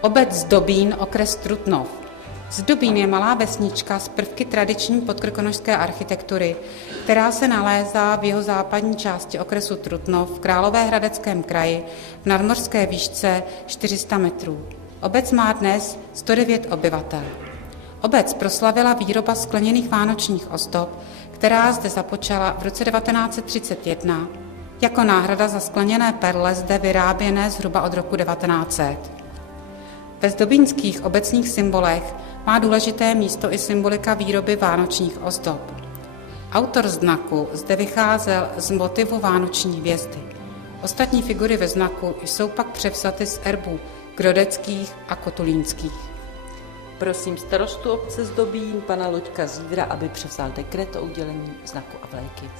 Obec Zdobín, okres Trutnov. Zdobín je malá vesnička s prvky tradiční podkrkonošské architektury, která se nalézá v jihozápadní části okresu Trutnov v Královéhradeckém kraji v nadmořské výšce 400 metrů. Obec má dnes 109 obyvatel. Obec proslavila výroba skleněných vánočních ozdob, která zde započala v roce 1931 jako náhrada za skleněné perle zde vyráběné zhruba od roku 1900. Ve zdobínských obecních symbolech má důležité místo i symbolika výroby vánočních ozdob. Autor znaku zde vycházel z motivu vánoční hvězdy. Ostatní figury ve znaku jsou pak převzaty z erbů grodeckých a kotulínských. Prosím starostu obce Zdobín, pana Luďka Zívra, aby převzal dekret o udělení znaku a vlajky.